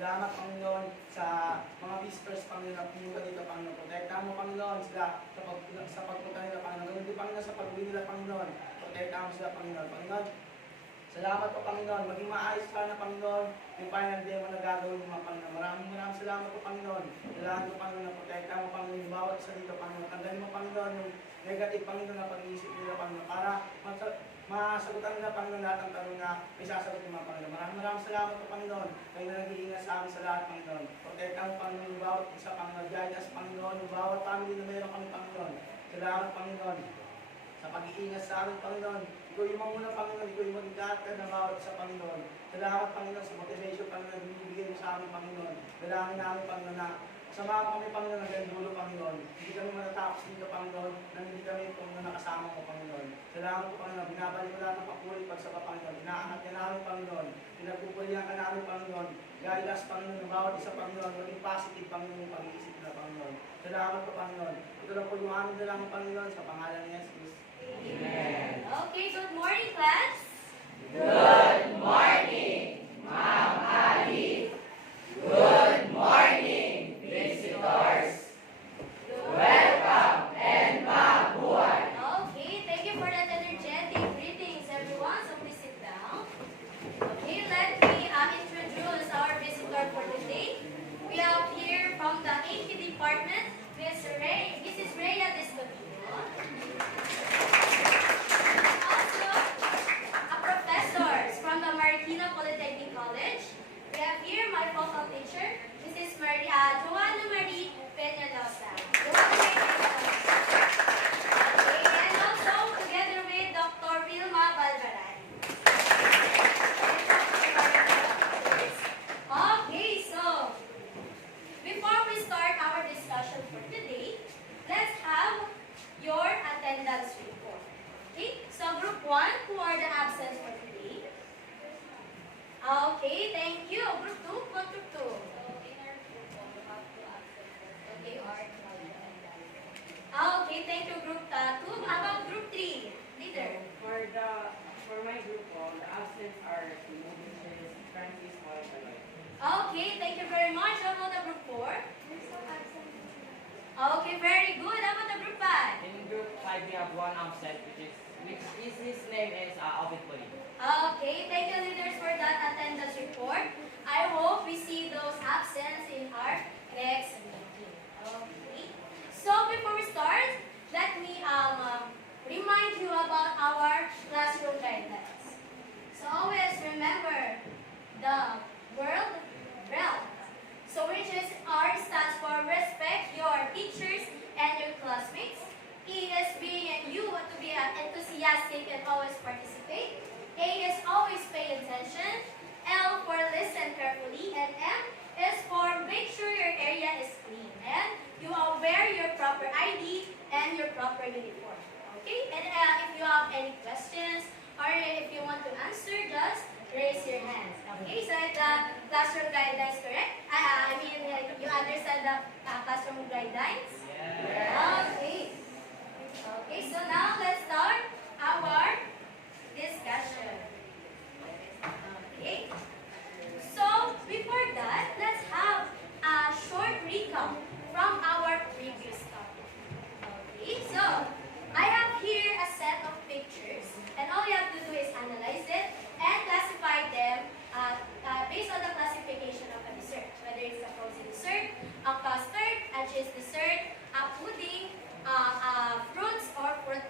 Salamat, Panginoon, sa mga visitors, Panginoon, na pumunta dito, Panginoon. Protektahan mo, Panginoon, sila sa pagpunta nila, Panginoon. Ganun din, Panginoon, sa pag-uwi nila, Panginoon. Protektahan mo sila, Panginoon. Panginoon, salamat po, Panginoon. Maging maayos ka na, Panginoon, yung final demo na gagawin mo, mga Panginoon. Maraming salamat po, Panginoon. Kailangan mo, Panginoon, na protektahan mo, Panginoon, yung bawat isa dito, Panginoon. Tanggalin mo, Panginoon, yung negative, Panginoon, na pag-iisip nila, Panginoon, para masagutan nila, Panginoon, lahat ng tanong na may sasagot ng mga Panginoon. Maraming salamat po, Panginoon. Kayo na nag-iingat sa amin sa lahat, Panginoon. Protektahan mo, Panginoon, yung bawat isa, Panginoon. Guide us, Panginoon, yung bawat family na mayroon kami, Panginoon. Salamat, Panginoon, sa pag-iingat sa amin, Panginoon. Ikaw yung mamuna, Panginoon. Ikaw yung mag-iingat ng bawat sa Panginoon. Salamat, Panginoon, sa motivation, Panginoon, binibigay mo sa amin, Panginoon. Dalangin namin, Panginoon, na samahan kami, Panginoon, hanggang dulo, Panginoon. Hindi kami matatapos dito, Panginoon, nang hindi kami, Panginoon, nakasama mo, Panginoon. Salamat po, Panginoon. Binabalik mo lahat ng papulit pagsaba, Panginoon. Inaanak ka namin, Panginoon. Pinagpupulihan ka namin, Panginoon. Guide us, Panginoon, ng bawat isa, Panginoon. Maging positive, Panginoon, yung pag-iisip na, Panginoon. Salamat po, Panginoon. Ito lang po yung aming dalangin, Panginoon, sa pangalan ni Jesus. Amen. Okay, good morning, class. Good morning, Ma'am Ali. Good morning, visitors. Welcome and mabuhay. Okay, thank you for that energetic greetings, everyone. So please sit down. Okay, let me introduce our visitor for today. We have here from the AP department, Mrs. Rhea Descovino. Also, a professors from the Marikina Polytechnic College. We have here my vocal teacher, Mrs. Joanna Marie Peñalosa. Okay, and also together with Dr. Vilma Balbaran. Okay, so before we start our discussion for today, let's have your attendance report. Okay, so group 1, who are the absent for today? Okay, thank you. Group 2, what group 2? Okay, thank you, group 2. How about group 3? Leader. For my group, the absence are Mrs. Francis Malcaloy. Okay, thank you very much. How about the group 4? Okay, very good. How about the group 5? In group 5, we have one absent, which is his name is Alvin Poli. Okay, thank you, leaders, for that attendance report. I hope we see those absents in our next meeting. Okay. So before we start, let me remind you about our classroom guidelines. So always remember the word REL. So which is R stands for respect your teachers and your classmates. E is being you to be enthusiastic and always participate. A is always pay attention. L for listen carefully. And M is for make sure your area is clean. And you are wear your proper ID and your proper uniform. Okay? And if you have any questions or if you want to answer, just raise your hands. Okay? So the classroom guidelines correct? I mean, you understand the classroom guidelines? Yes. Okay. Okay, so now let's start our discussion. Okay. So before that, let's have a short recap from our previous topic. Okay, so I have here a set of pictures, and all you have to do is analyze it and classify them based on the classification of a dessert, whether it's a frozen dessert, a custard, a cheese dessert, a pudding, fruits or fruit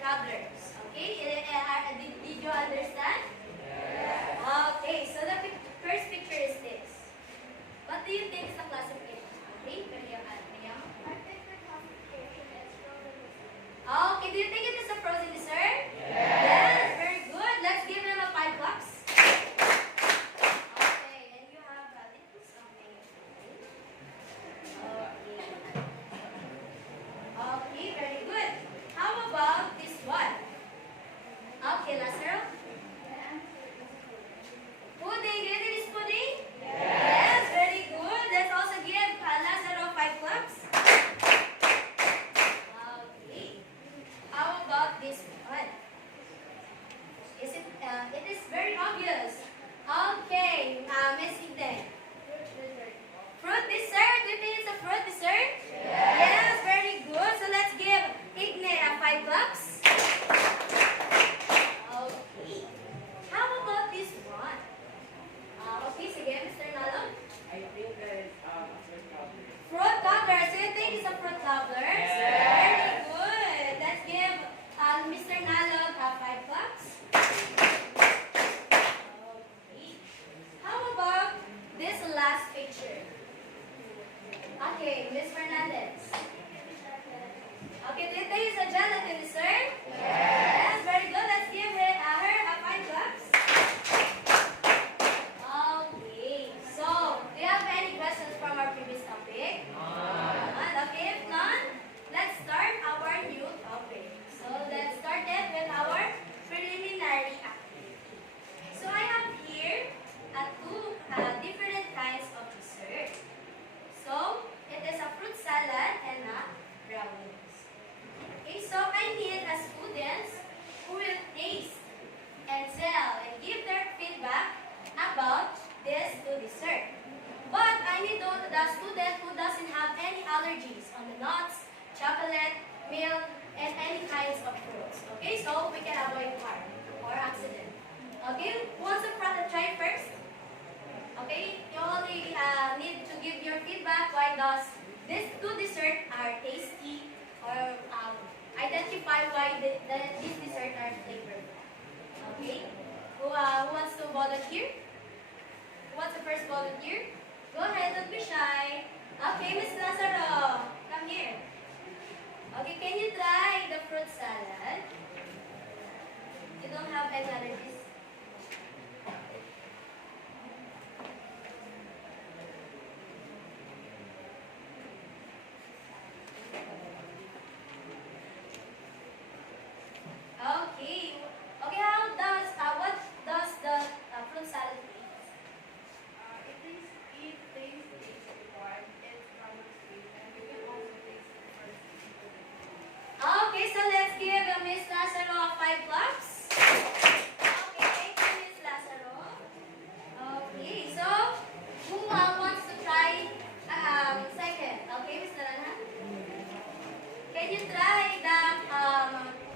Okay, so we can avoid harm or accident. Okay, who wants to try first? Okay, you only need to give your feedback why does these two desserts are tasty or identify why these desserts are flavorful. Okay, who wants to volunteer? Who wants to first volunteer? Go ahead, don't be shy. Okay, Miss Lazaro, come here. Okay, can you try the fruit salad? You don't have any allergies? Okay. Okay, what does the fruit salad taste? It tastes tasty, but it's kind of sweet, and you can also taste the first Okay, so let's give Miss Lazaro 5 claps. Okay, thank you, Miss Lazaro. Okay, so who wants to try second? Okay, Miss Narana? Can you try the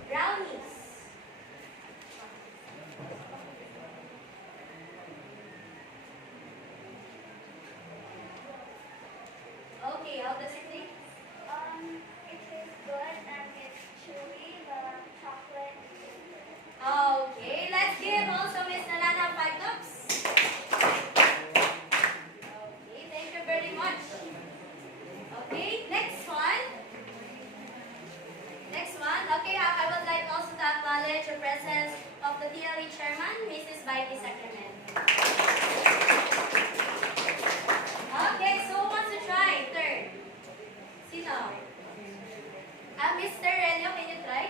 brownies? Okay, how does it taste? It tastes good and it's chewy, the chocolate. Okay, let's give also Miss Nalana 5 cups. Okay, thank you very much. Okay, next one. Next one. Okay, I would like also to acknowledge the presence of the DLE chairman, Mrs. Vicky Sacrament. Okay, so who wants to try? Third. Sino? Mr. Relio, can you try?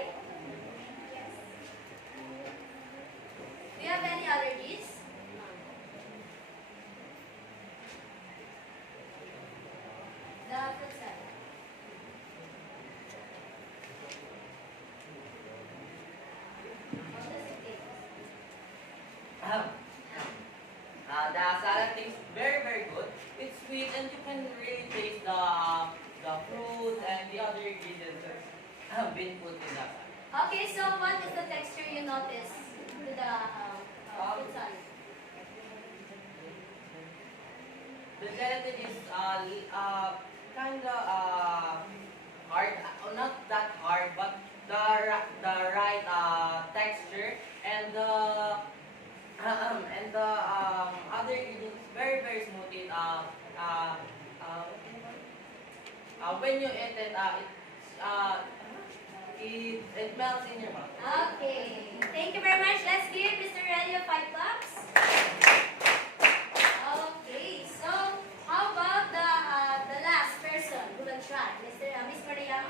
Do you have any allergies? The fruit salad. How does it taste? The salad tastes very, very good. It's sweet and you can really taste the fruit and the other ingredients that have been put in the salad. Okay, so what is the texture you notice to the fruit salad? The gelatin is kind of hard, not that hard, but the right texture and the other ingredients very, very smooth. When you eat it, it melts in your mouth. Okay, thank you very much. Let's give Mr. Relio 5 claps. Okay, so how about the last person who will try? Miss Maria?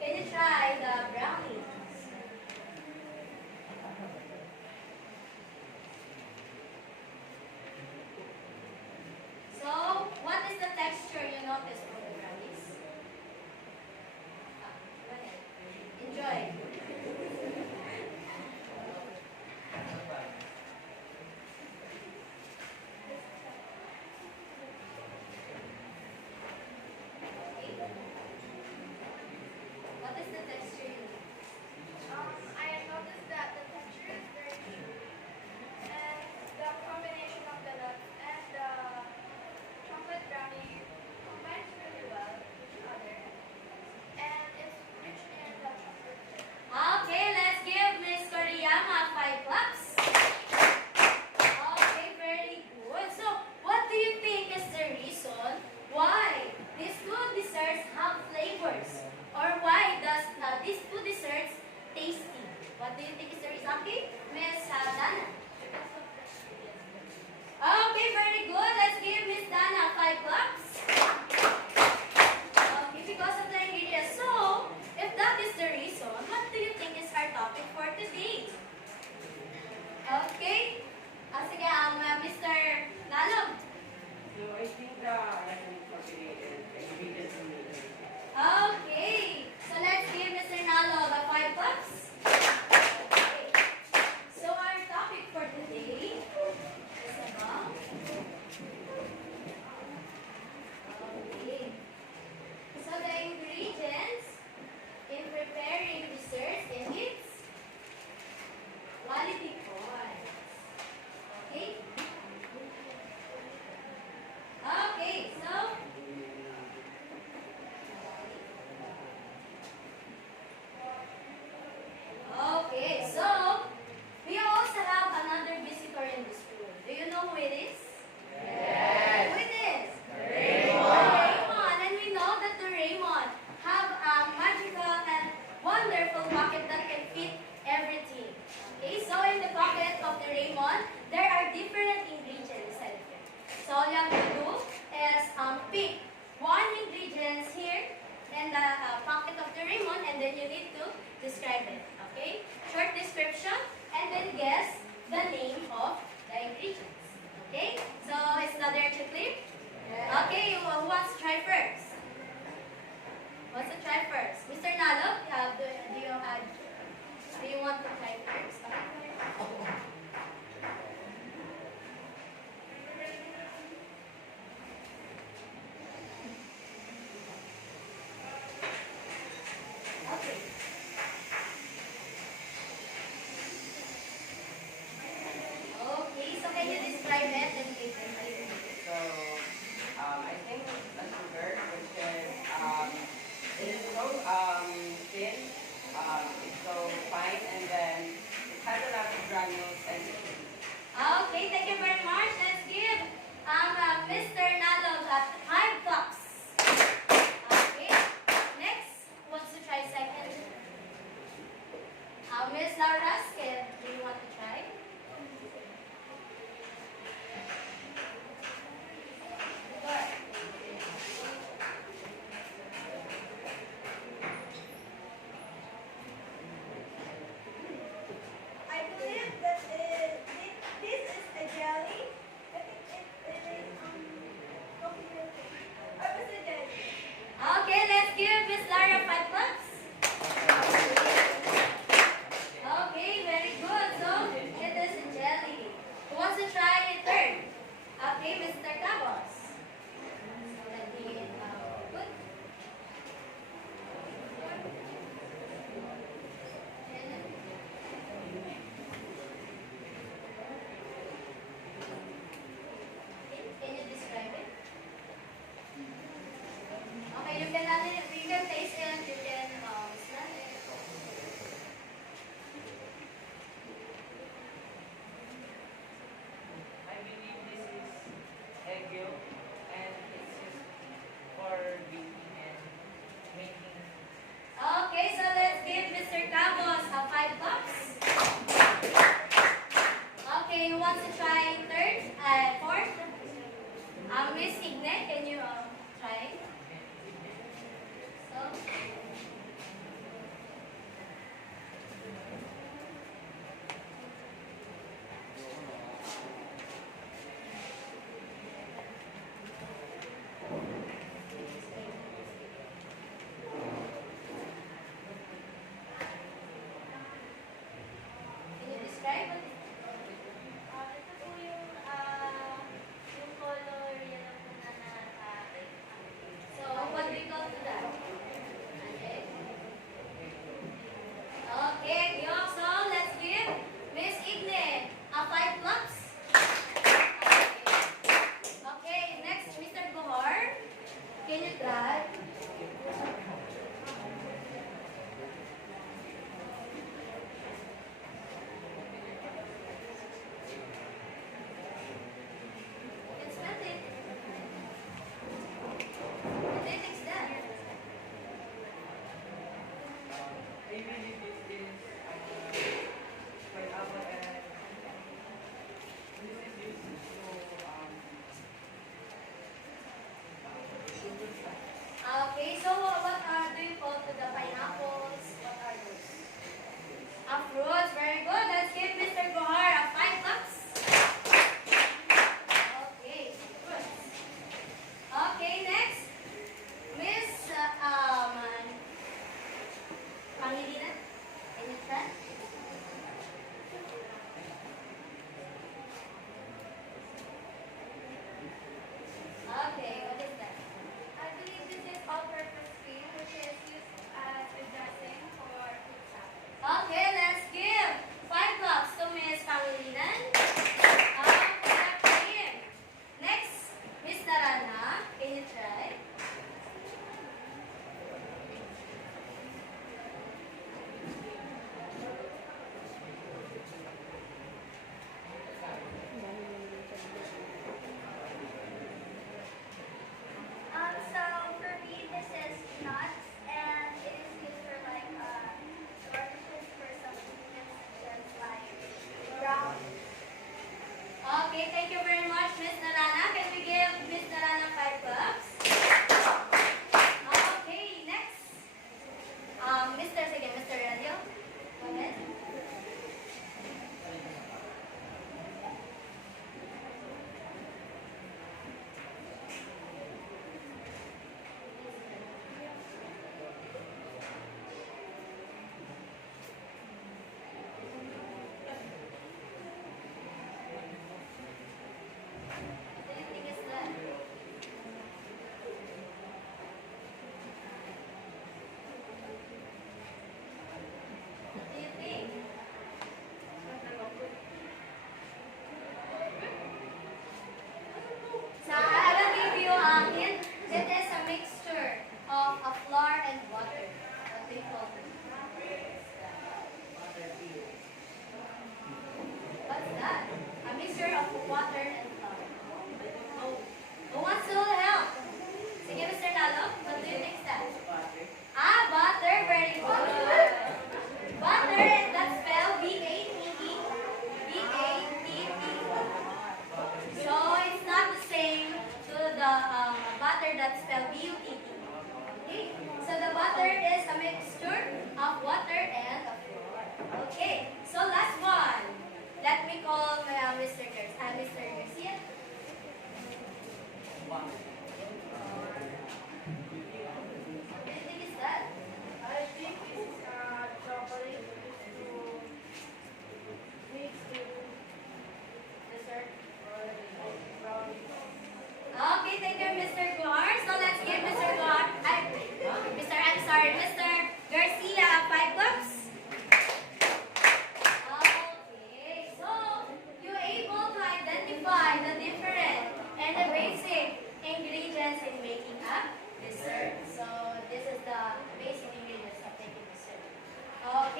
Can you try the brownies? So, what is the texture you notice from the brownies? Go ahead. Enjoy. describe it. Okay? Short description and then guess the name of the ingredients. Okay? So is the direction clear? Okay, who wants to try first? Who wants to try first? Mr. Nalo, do you want to try first? Okay. Okay, so can you describe it and take it? So, I think the sugar, which is, it is so thin, it's so fine, and then it has a lot of granules and Okay, thank you very much. Let's give Mr. Nalog 5 cups. Okay, next, who wants to try second? Miss Laura, do you want to try? I believe that this is a jelly. I think it is coffee milk. Or was it jelly? Okay, let's give Miss Lara 5 cups. Okay, very good. So, it is a jelly. Who wants to try it third? Okay, Mr. Cabos. So, let me put. Can you describe it? Okay, you can taste it, you can smell it. I believe this is egg yolk, and it's used for baking and making. Okay, so let's give Mr. Cabos 5 cups. Okay, who wants to try third? Fourth? Miss Igne, can you try? So, can you describe what Ito po yung color yellow po na cake. So, what do you call to that? Okay. Okay, Giyok. So, let's give Miss Igne 5 cups. Okay, next, Mr. Gohar. Can you try? You can smell it. And then next that. I believe this is pineapple, and this is used to Okay, so what do you call to the pineapples? What are those? Fruits. Very good. Let's give Mr. Gohar 5 cups. Okay, fruits. Okay, next. Miss Pangilinan. Can you try? Okay, what is that? I believe this is all-purpose cream, which is used as a dressing for pizza. Okay, let's give 5 cups to Miss Pangilinan. Okay. Next, Miss Narana, can you try?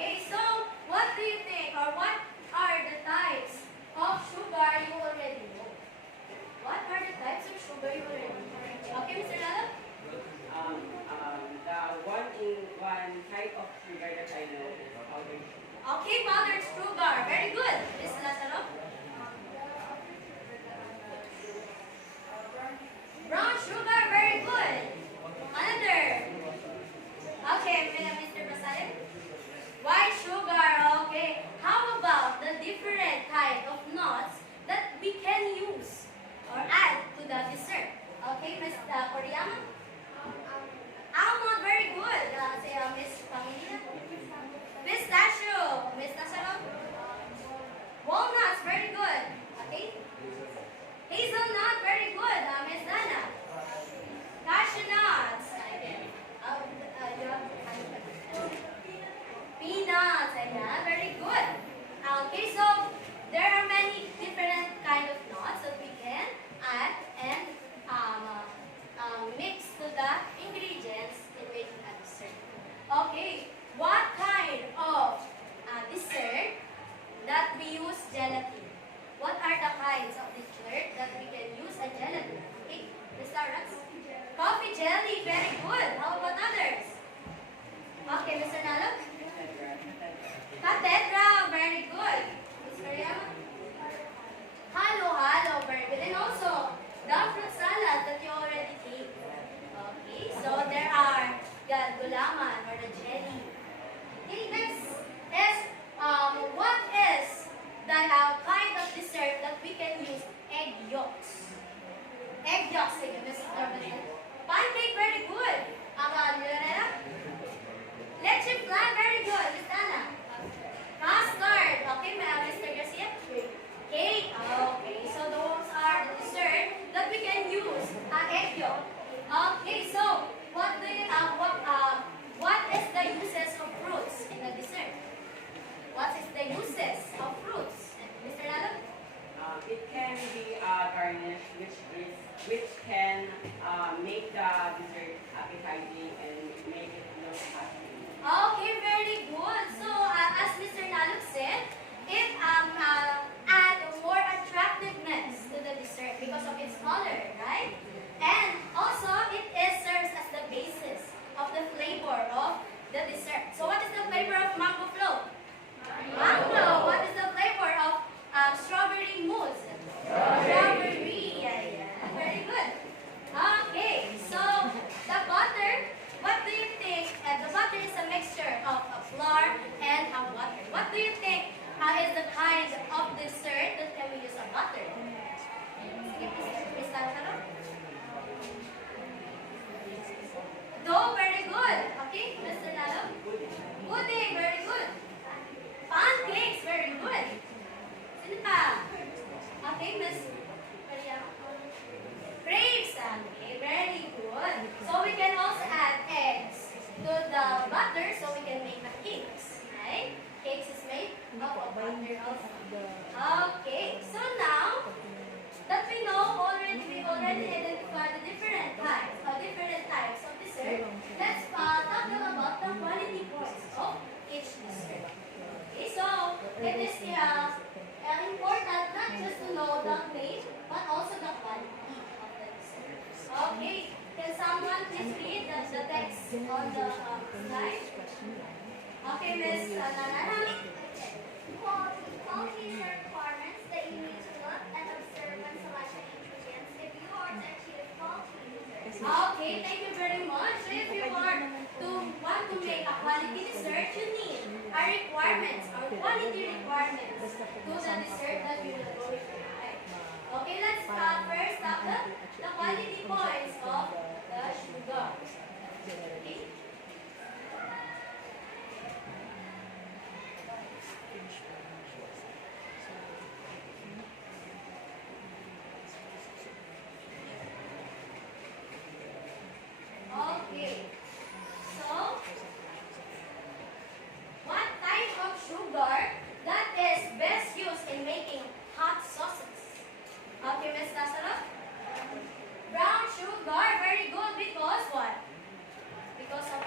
Okay, so what do you think, or what are the types of sugar you already know? What are the types of sugar you already know? Okay, Mr. Lalo? One type of sugar that I know is powdered sugar. Okay, powdered sugar. Very good. Miss Lazaro? Brown sugar. Very good. Another. Okay, Mr. Basayan? White sugar. Okay. How about the different kind of nuts that we can use or add to the dessert? Okay, Miss Koriyama? Almond. Very good. Say, Miss Pangilinan? Pistachio. Miss Tasaro? Walnuts. Very good. Okay. Hazelnut. Very good. Miss Dana? Cashew nuts. Again. Peanuts. Ayan. Very good. Okay, so there are many different kind of nuts that we can add and mix to the ingredients in making a dessert. Okay, what kind of dessert that we use gelatin? What are the kinds of dessert that we can use a gelatin? Okay, let's start. Coffee jelly, very good. How about others? Okay, Mr. Nalo? Cathedral, very good. Miss Mariama? Halo, very good. And also, the fruit salad that you already ate. Okay, so there are the gulaman or the jelly. Okay, next is what is the kind of dessert that we can use egg yolks? Egg yolks, sige, Miss Norman. Pancake, very good. Leche flan, very good. Miss Anna. Custard, okay, Mr. Garcia. Cake, okay. So those are the dessert that we can use. Egg yolk. Okay, so what is the uses of fruits in the dessert? What is the uses of fruits? Mr. Lalo? It can be garnish, which can make the dessert appetizing and make it look appealing. Okay, very good. So, as Mr. Naluk said, it add more attractiveness to the dessert because of its color, right? And also, serves as the basis of the flavor of the dessert. So, what is the flavor of mango float? Mango. What is the flavor of strawberry mousse? Strawberry. Yeah. Very good. Okay, so the butter, what do you think? The butter is a mixture of flour and water. What do you think is the kind of dessert that can we use a butter? Miss Tantaro? Dough, very good. Okay, Mr. Nalo? Pudding, very good. Pancakes, very good. Sino pa? Okay, Miss Maria. Grapes, okay, very good. So we can also add eggs to the butter so we can make the cakes, right? Cakes is made of butter also. Okay, so now that we already identified the different types of dessert, let's talk about the quality points of each dessert. Okay, so it is important not just to know the name, but also the quality of the dessert. Okay, can someone please read the text on the slide? Okay, Miss Nanana. Quality are requirements that you need to look and observe when selecting ingredients if you are to achieve quality desserts. Okay, thank you very much. So if you want to make a quality dessert, you need requirements or quality requirements to the dessert that you will go with. Okay, let's first start the quality points of the sugar. Okay. Okay. So, what type of sugar that is best used in making hot sauces? Okay, Miss Tasarov? Brown sugar, very good because what? Because of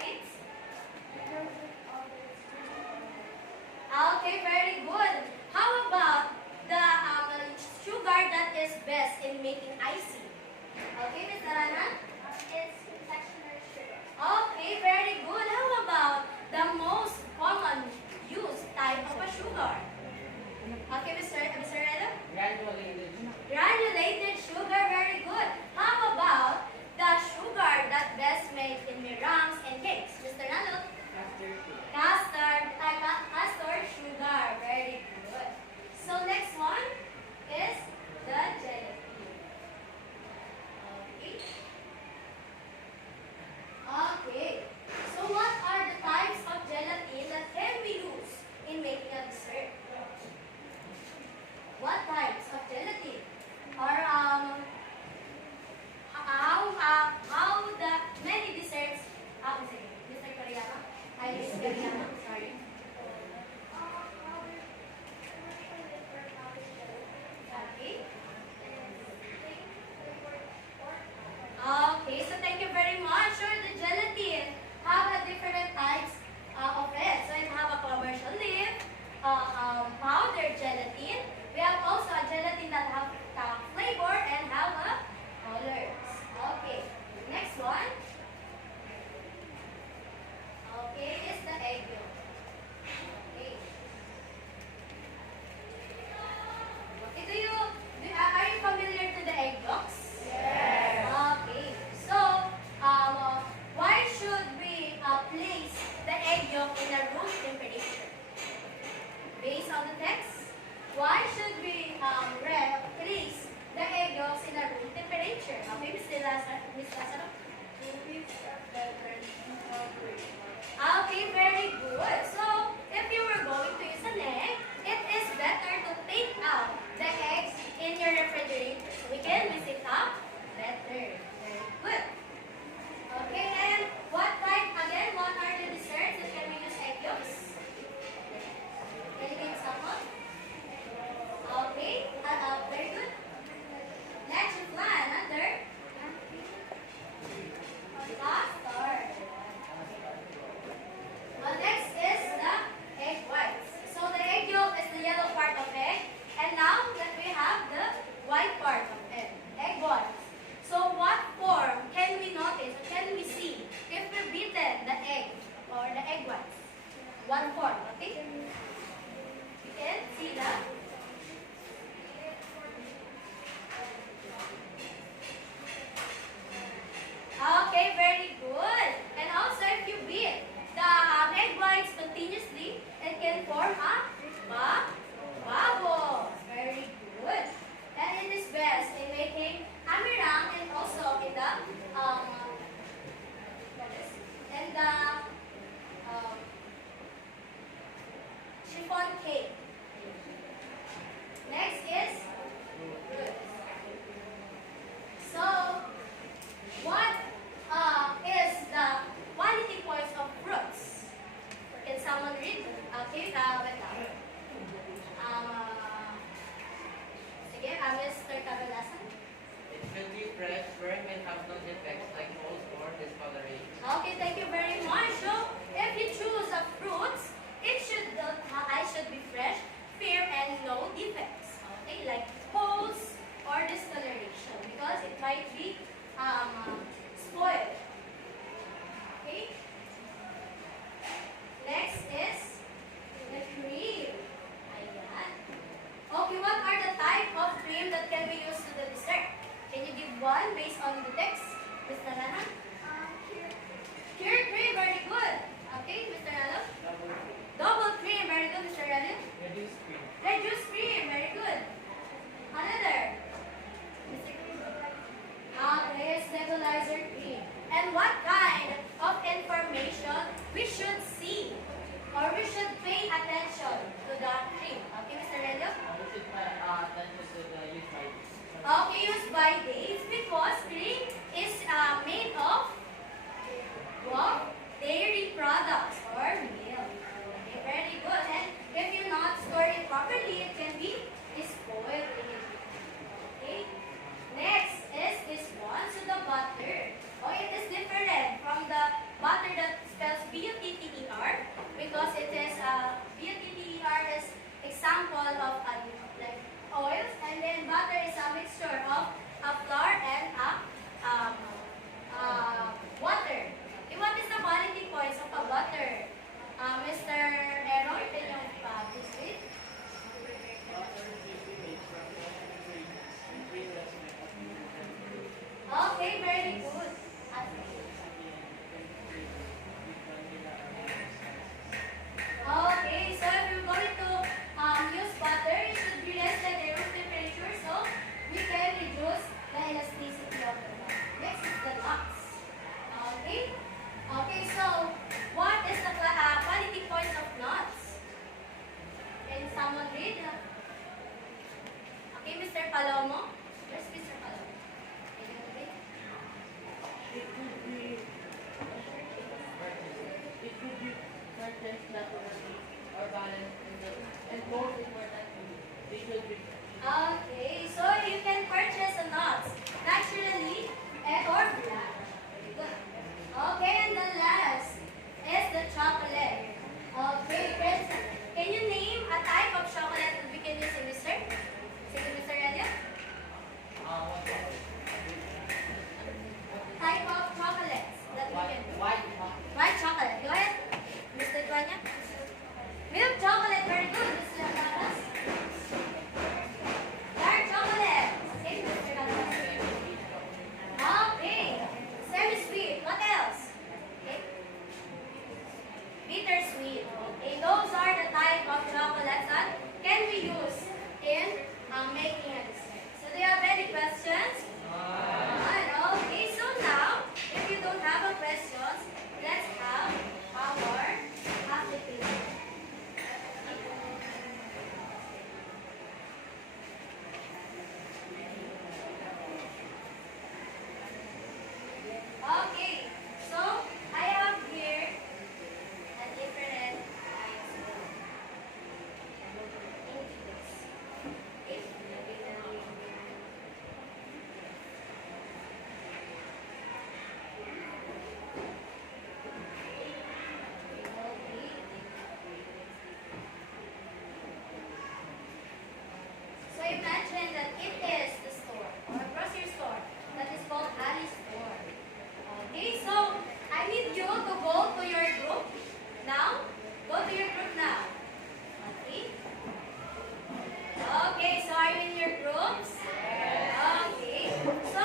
Okay, very good. How about the sugar that is best in making icing? Okay, Miss Arana? It's confectionery sugar. Okay, very good. How about the most common used type of a sugar? Okay, Mr. Relo? Granulated sugar, very good. How about the sugar that best made in meringues and cakes? Mr. Relo? Custard sugar, very good. So next one is the gelatin. Okay. Okay. So what are the types of gelatin that can be used in making a dessert? What types of gelatin? Or how the many desserts? Sige, Mr. Koreano. Ay, Miss Koreano, sorry. Okay. Okay, so thank you very much. Sure, the gelatin have a different types of it. So it have a commercial leaf, powdered gelatin. We have also a gelatin that have flavor and have a colors. Okay, next one. Okay, is the egg yolk. Okay. Okay, are you familiar to the egg yolks? Okay. So, why should we place the egg yolk in a room temperature? Based on the text, why should we place the egg yolks in a room temperature? Okay, Miss Lazaro? Okay, very good. So, if you were going to use an egg, it is better to take out the eggs in your refrigerator. So, we can mix it up better. Very good. Okay, and what are the desserts that can we use egg yolks? Can you give someone? Okay, very good. Leche flan, another. Custard. Next is the egg whites. So the egg yolk is the yellow part of egg, and now that we have the white part of egg whites. So what form can we notice, or can we see if we beaten the egg or the egg whites? One form, okay? You can see that. Okay, very good. And also if you beat the egg whites continuously, it can form a bubble. Very good. And it is best in making a meringue and also in the chiffon cake. Next is fruits. So, what is the quality points of fruits? Can someone read? Okay, wait lang. Sige, Mr. Cabalasan. It should be fresh, firm, and have no defects like mold or discoloration. Okay, thank you very much. So, if you choose a fruits, I should be fresh, fair, and no defects. Okay, like holes or discoloration because it might be spoiled. Okay. Next is the cream. Ayan. Okay, what are the type of cream that can be used to the dessert? Can you give one based on the text, Ms. Narana? Cured cream, very good. Okay, Mr. Nalo? Double cream, very good, Mr. Ralin. Reduced cream, very good. Another. Is nebulizer cream. And what kind of information we should see or we should pay attention to the cream? Okay, Mr. Relio? Okay, used by dates because cream is made of example of like oils, and then butter is a mixture of a flour and um, water. Okay, what is the quality points of a butter? Mr. Aaron, can you please read? Okay, very good. Okay, so if you're going to use butter, it should be less than the room temperature, so we can reduce the elasticity of the butter. Next is the lux. Okay. Okay, so what is the quality points of nuts? Can someone read? Okay, Mr. Palomo. Where's Mr. Palomo? Can you read? It could be purchased naturally or balanced and most importantly, they should be Okay, so you can purchase the nuts naturally or black. Very good. Okay, and the last is the chocolate. Okay, friends, can you name a type of chocolate that we can use in dessert? Sige, Mr. Elia. Type of chocolates that we can use. White chocolate. Go ahead, Mr. Tuanya. Milk chocolate, very good. Mr. Lamas. Dark chocolate. Okay, Mr. Lamas. Okay. Semi-sweet. What else? Okay. Bittersweet. Okay, those are the type of chocolates that can be used in making a dessert. So do you have any questions? None. Okay, so now, if you don't have a questions, let's have our application. Okay, so I have here a different kinds of ingredients. Okay, so imagine that it is the store or a grocery store that is called Ali's store. Okay, so I need you to go to your group now. Go to your group now. Okay. Okay, so are you in your groups? Okay. So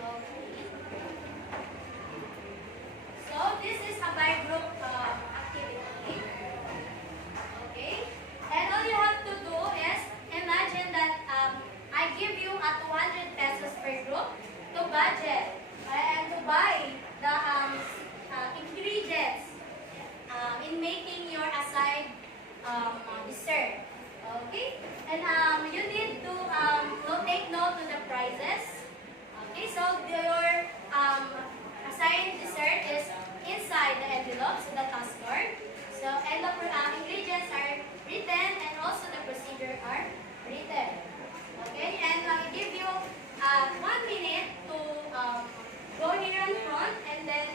okay. So this is a by group activity. Okay. And all you have to do is imagine that I give you a 200 pesos per group to budget and to buy the ingredients in making your assigned dessert. Okay? And you need to take note to the prices. Okay, so your assigned dessert is inside the envelope, so the task card. So, and the ingredients are written and also the procedure are written. Okay, and I give you 1 minute to go here in front, and then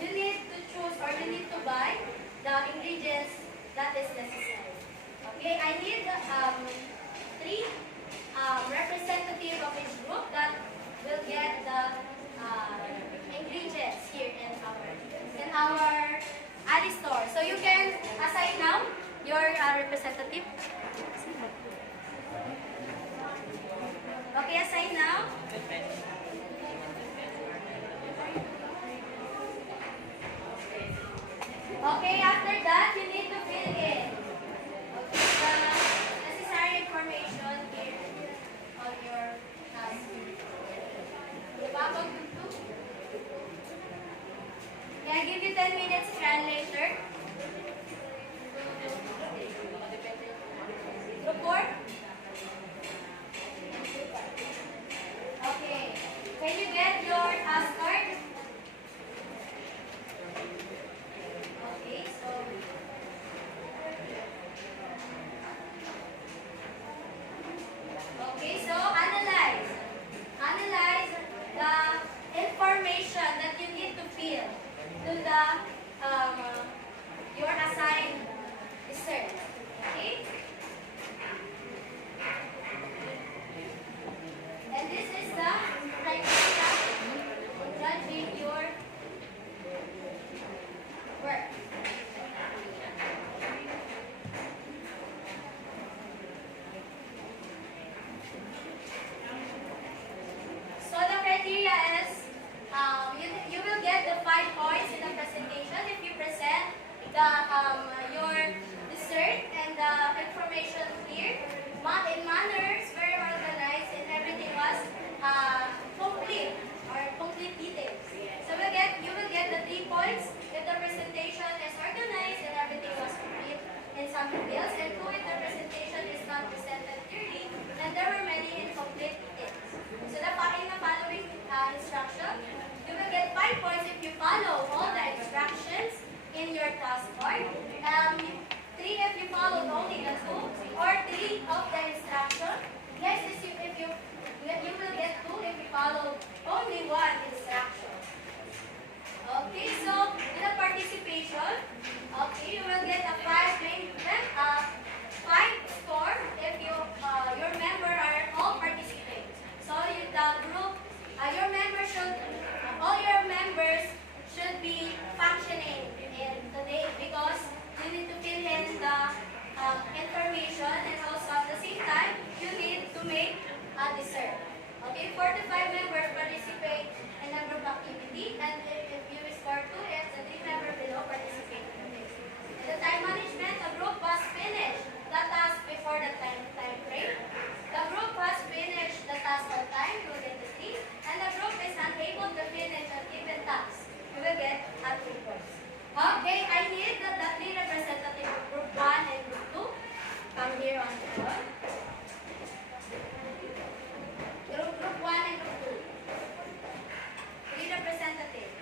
you need to choose or you need to buy the ingredients that is necessary. Okay, I need 3 representatives of each group that will get the ingredients here in our Ali store. So you can assign now your representative. Okay, assign now. Okay, after that, you need to fill in the necessary information here on your task. Can I give you 10 minutes translator? Report? Okay. Can you get your task card? Okay, so analyze. Analyze the information that you need to fill to the the your assigned dessert. Okay? And this is the criteria for judging your work. So the criteria is you will get the 5 points in the presentation if you present the your dessert and the information clear. In manners, very organized, and everything was complete or complete details. So you will get the 3 points if the presentation is organized and everything was complete in some details, and 2 if the presentation is not presented clearly and there were many incomplete details. So the following instruction, you will get 5 points if you follow all the instructions in your task board. 3 if you followed only the 2 or 3 of the instruction. Yes, if you will get 2 if you follow only 1 instruction. Okay, so in the participation, okay, you will get a 5 score if your member are all participate. So the group, all your members should be functioning in the day because you need to fill in the information, and also at the same time you need to make a dessert. Okay, 4 to 5 members participate in a group activity, and if you score 2, if the 3 members below participate in this. In the time management, the group must finish the task before the time frame. The group must finish the task on time, immediately, and the group is unable to finish a given task. You will get a 2 points. Okay, I need the 3 representatives of group 1 and group 2. Come here on the board. Group 1 and group 2. 3 representatives.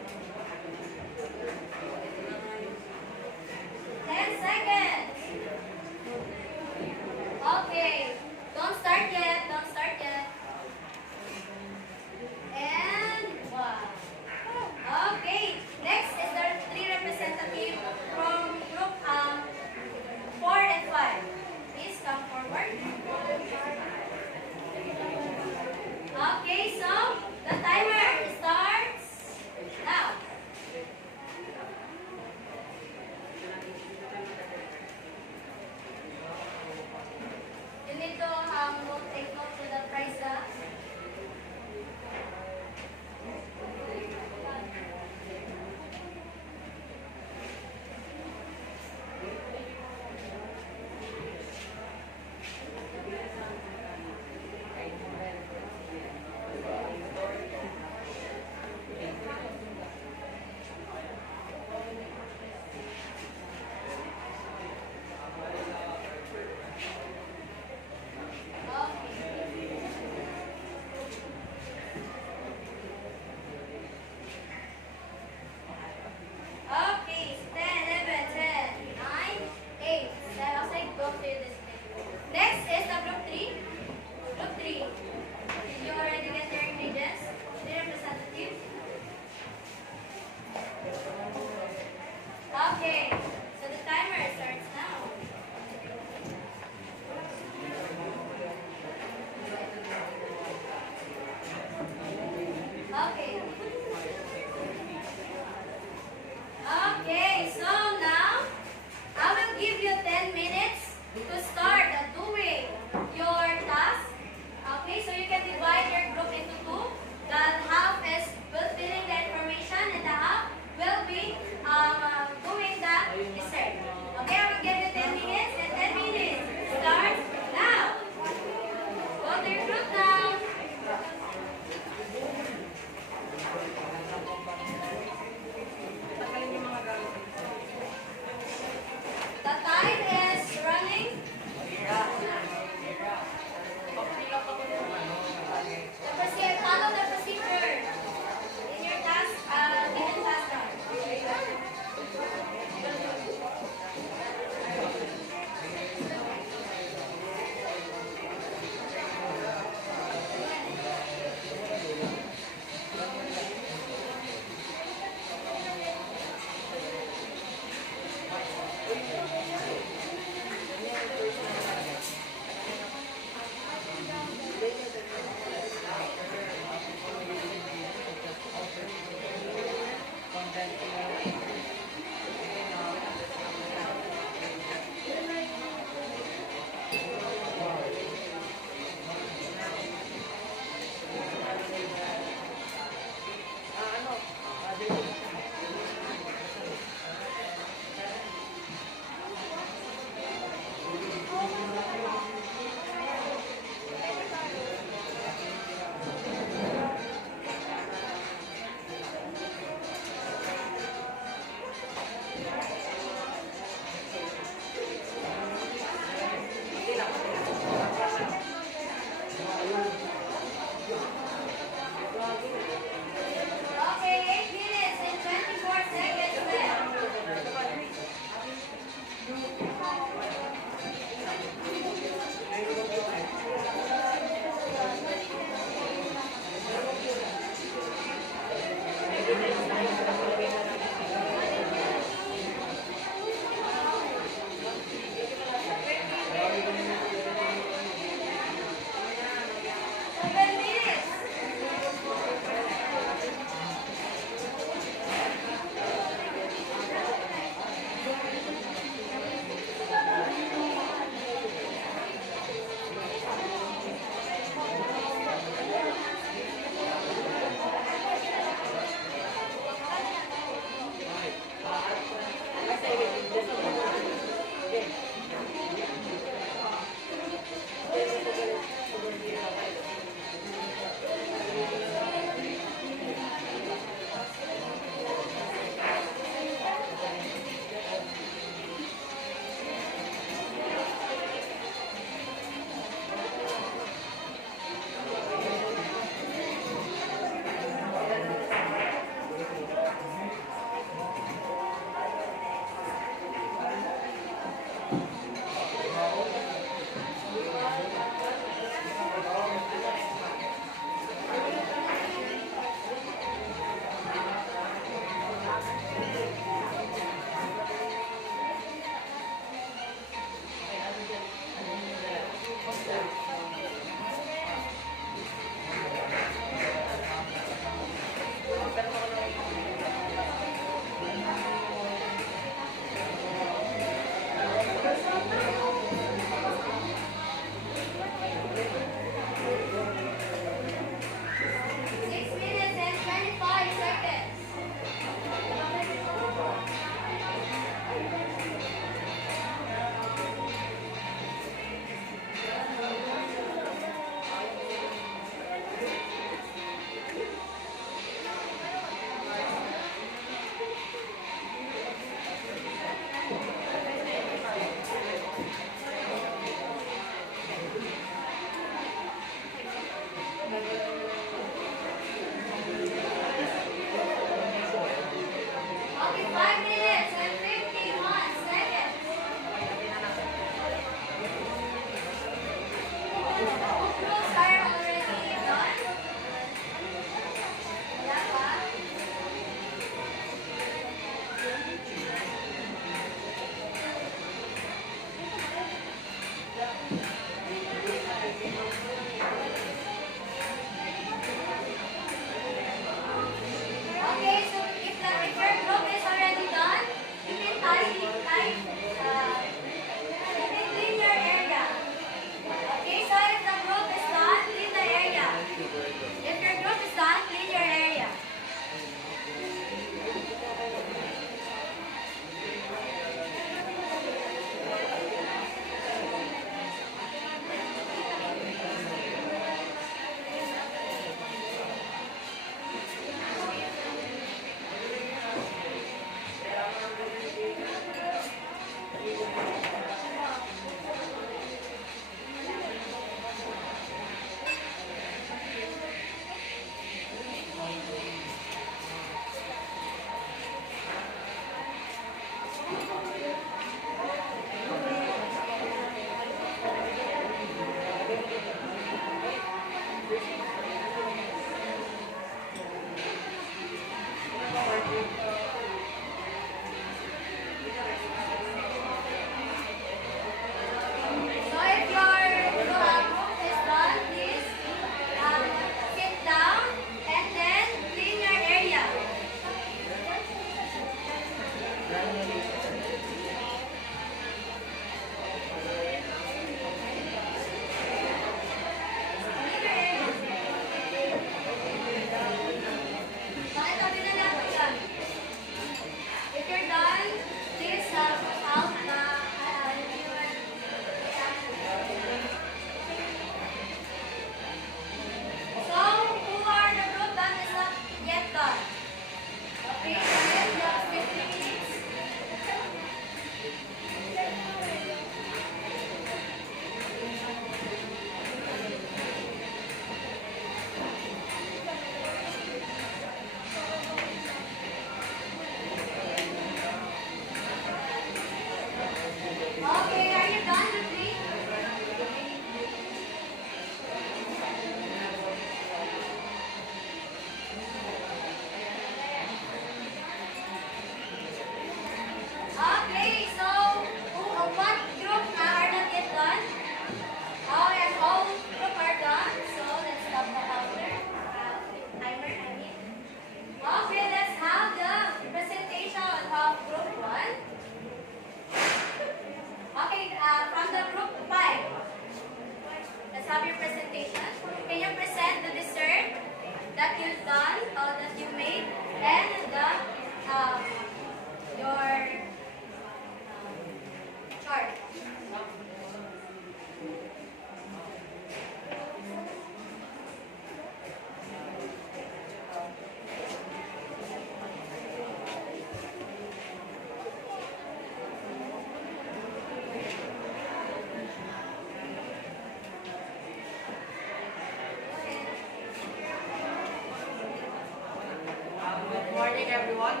morning, everyone.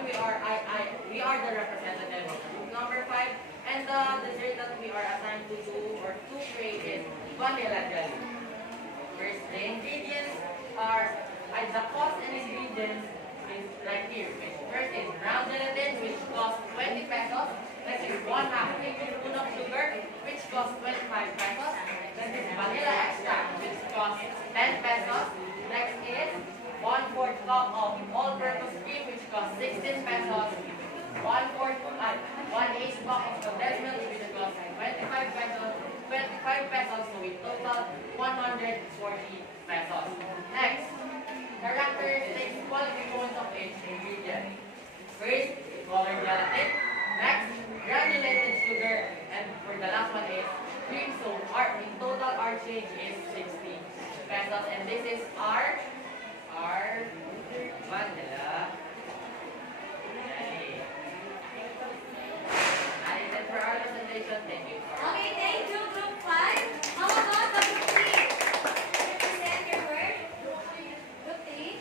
We are the representative of group number 5, and the dessert that we are assigned to do or to create is vanilla jelly. First, the ingredients are the cost and ingredients is like here. First is brown gelatin, which costs 20 pesos. Next is 1/2 tablespoon of sugar, which costs 25 pesos. Next is vanilla extract, which costs 10 pesos. Next is 1/4 cup of all-purpose cream, which costs 16 pesos. 1/8 cup of condensed milk, which costs 25 pesos. 25 pesos, so in total 140 pesos. Next, characteristics, quality points of each ingredient. First, colored gelatin. Next, granulated sugar. And for the last one is cream. So in total our change is 60 pesos. And this is our vanilla jelly. That is it for our presentation. Thank you. Okay, thank you, Group 5. How about the Group 3? Present your work. Group 3.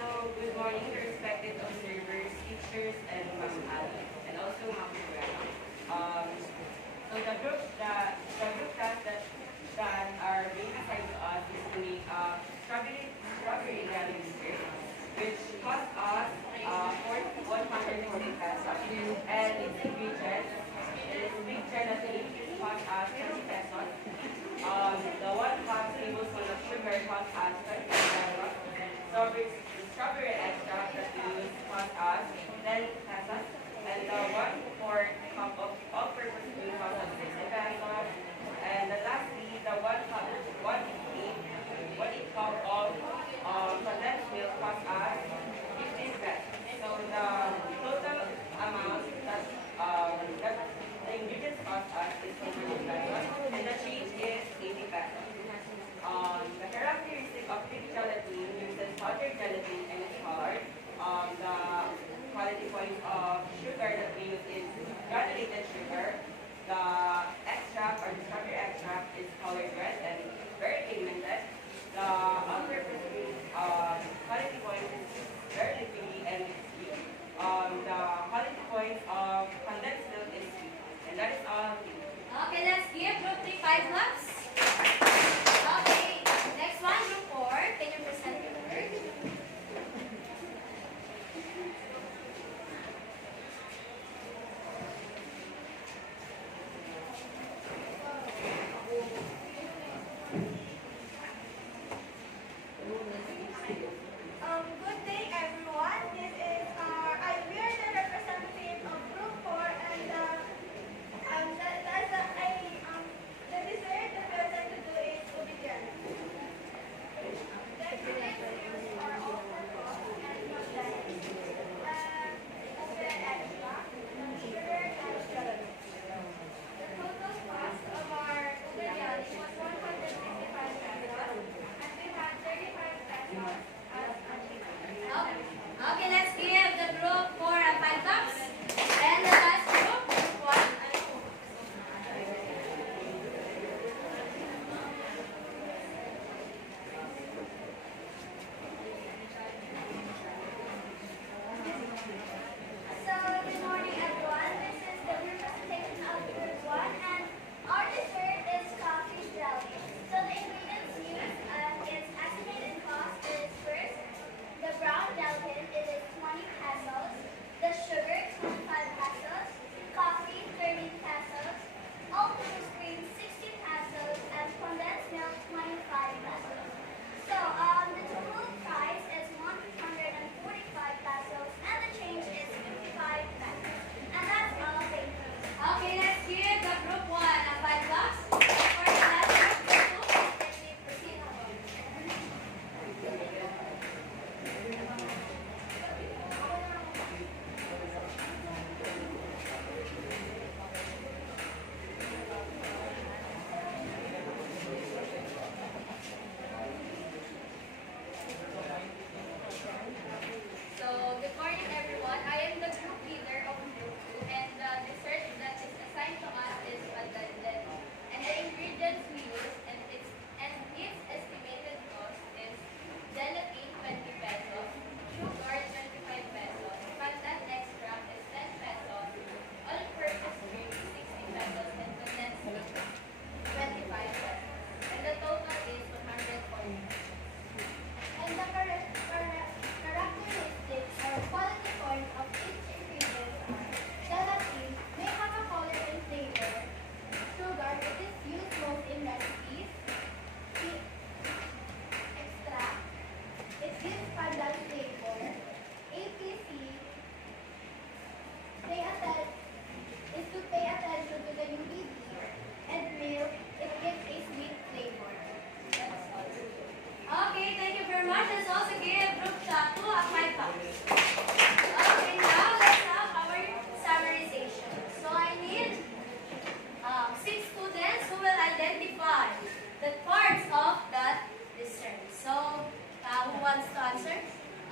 So, good morning, respected observers, teachers, and Ma'am Ali, and also Ma'am Buena. So the group task that are being assigned to us is to make strawberry jelly dessert, which cost us 140 pesos. And its ingredients is big gelatin, which cost us 20 pesos. The 1 cup tablespoon of sugar cost us 20 pesos. Strawberry extract that we use cost us 10 pesos. And the 1/4 cup of all-purpose cream cost us 60 pesos. And lastly, the 1 cup of condensed milk cost us 15 pesos. So the total amount that the ingredients cost us is 100 pesos, and the change is 80 pesos. The characteristic of thick gelatin uses powdered gelatin and it's colored. The quality points of sugar that we use is granulated sugar. The extract or the strawberry extract is colored red and very pigmented. The all-purpose cream quality point is very liquidy and it's sweet. The quality points of condensed milk is sweet. And that is all. Okay, let's give Group 3 5 claps. Okay, next one, Group 4. Can you present your work?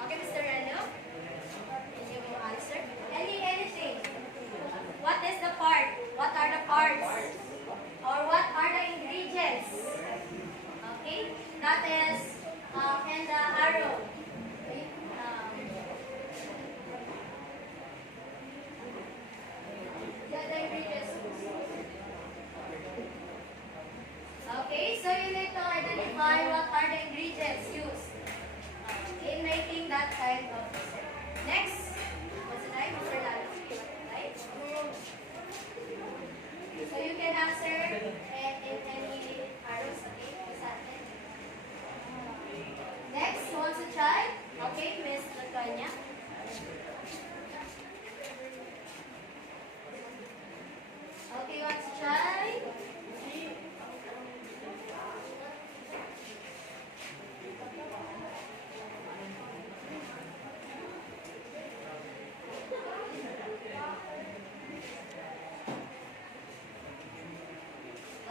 Okay, Mr. Reno? Can you answer? Anything. What is the part? What are the parts? Or what are the ingredients? Okay, that is and the arrow. Okay, the ingredients. Okay, so you need to identify what are the ingredients used in making that kind of dessert. Next, what's the time? Mr. Lalo, right? So you can answer in any arrows, okay? Is that it? Next, who wants to try? Okay, Miss Latonya. Okay, wants to try?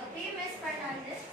Okay, Miss Fernandez.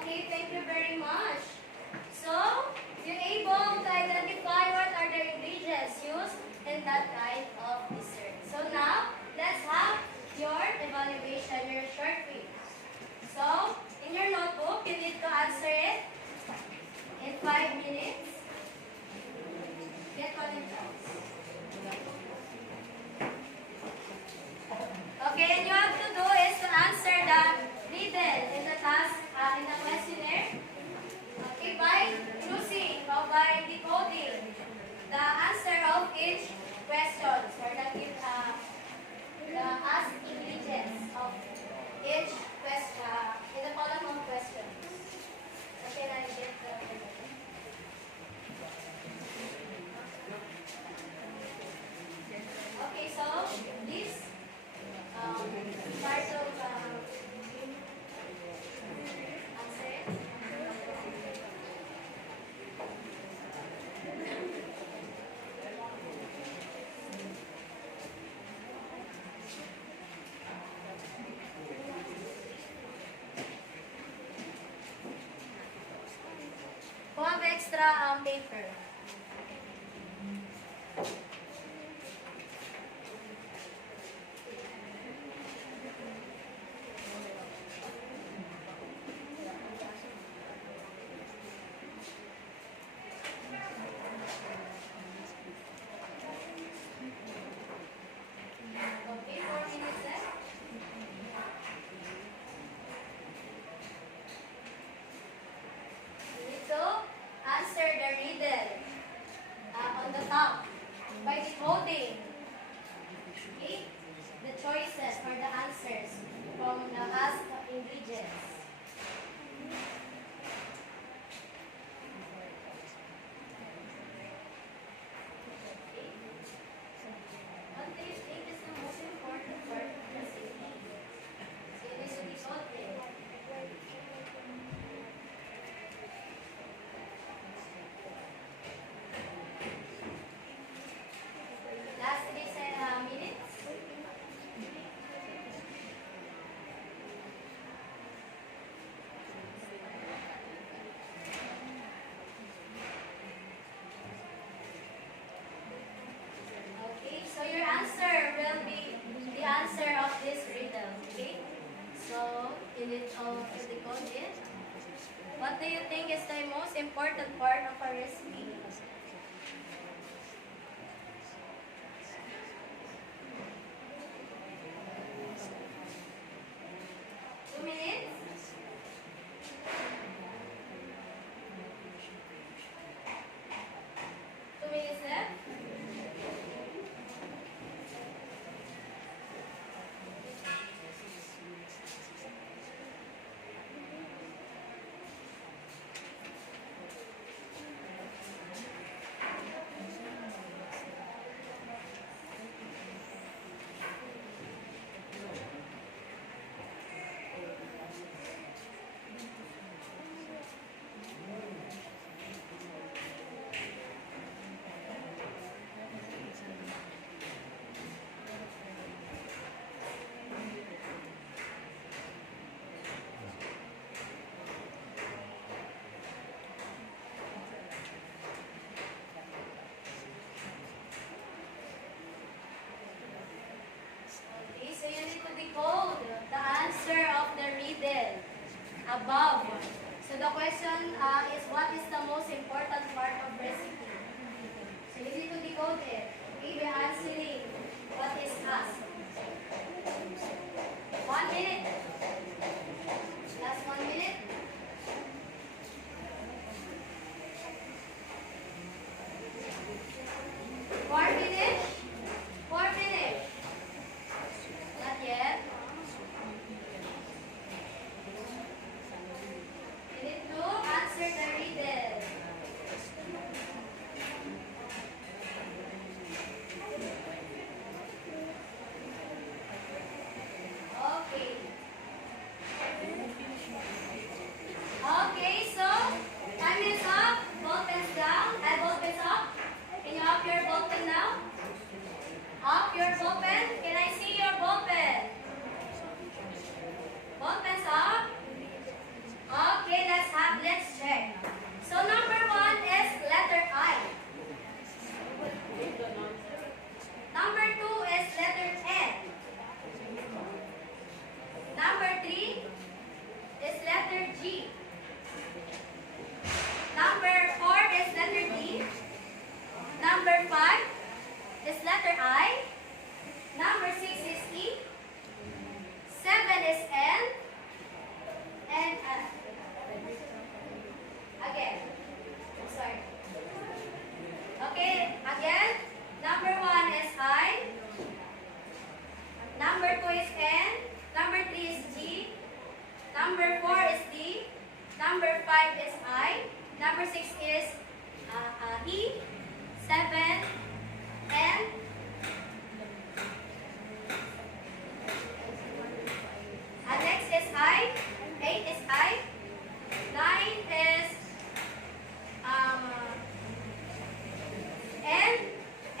Okay, thank you very much. So, you're able to identify what are the ingredients used in that kind of dessert. So now, let's have your evaluation, your short quiz. So, in your notebook, you need to answer it in 5 minutes. Get one in chance. Okay, and you have to do is to answer the riddle in the task, in the questionnaire. Okay, by choosing or by decoding the answer of each question or the asked ingredients of each question in the column of questions. Okay, now you get the. Okay, so this part of answer it. Kung have extra paper. Okay, 4 minutes left. You need to answer the riddle on the top by decoding, okay, the choices or the answers from the asked ingredients. Okay. What do you think is the most important part of the recipe? So you need to decode it. Last 3 minutes. Okay, so your answer will be the answer of this riddle. Okay, so you need to decode it. What do you think is the most important part of a recipe? above. So the question is, what is the most important part of recipe? So you need to decode it. Okay, we're answering what is asked. 1 minute. Last 1 minute. Four finish? Four finish? Not yet. You need to answer the riddle. Okay. Okay, so time is up. Ball pens down. Ball pens up. Can you up your ball pen now? Up your ball pen. Can I see your ball pen? Ball pens up. Okay, let's check. So number 1 is letter I. Number 2 is letter N. Number 3 is letter G. Number 4 is letter D. Number 5 is letter I. Number 6 is E. 7 is N. And again. Sorry. Okay, again. Number 1 is I. Number 2 is N. Number 3 is G. Number 4 is D. Number 5 is I. Number 6 is E. 7 N. Next is I. 8 is I. 9 is N.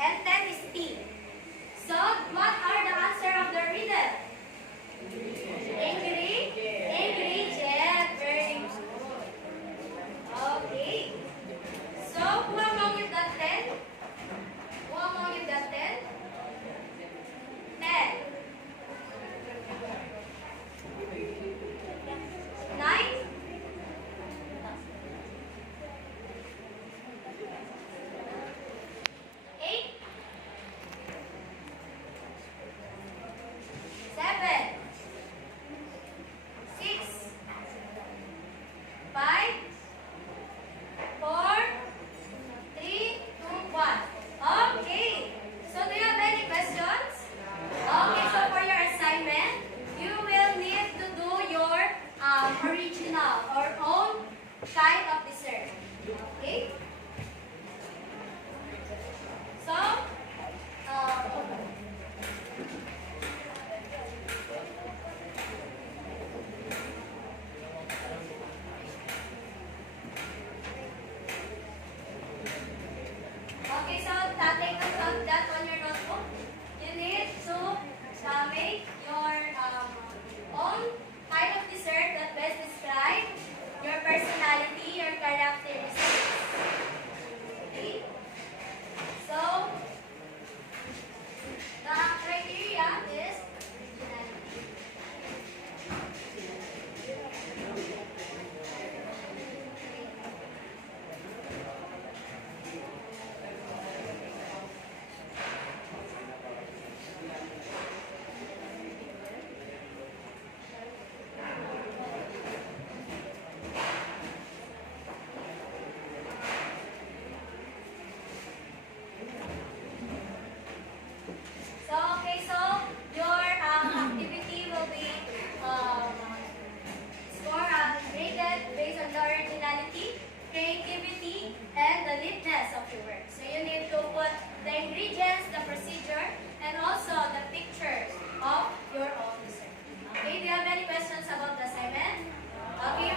And 10 is T. So, what are the answer of the riddle? Ingredient. Very good. Okay. So, who among you got 10? Who among you got 10? 10. 9? 8? 7? 6? 5? 4? 3, 2, 1. Okay. So do you have any questions? Okay, so for your assignment, you will need to do your original or own kind of dessert. Okay? So, okay, so take note of that on your notebook. You need to make your own kind of dessert that best describe your personality, your characteristics. Okay? So, the criteria is originality. So, okay, so your activity will be rated based on the originality, creativity, and the neatness of your work. So you need to put the ingredients, the procedure, and also the pictures of your own dessert. Okay, do you have any questions about the assignment? Okay,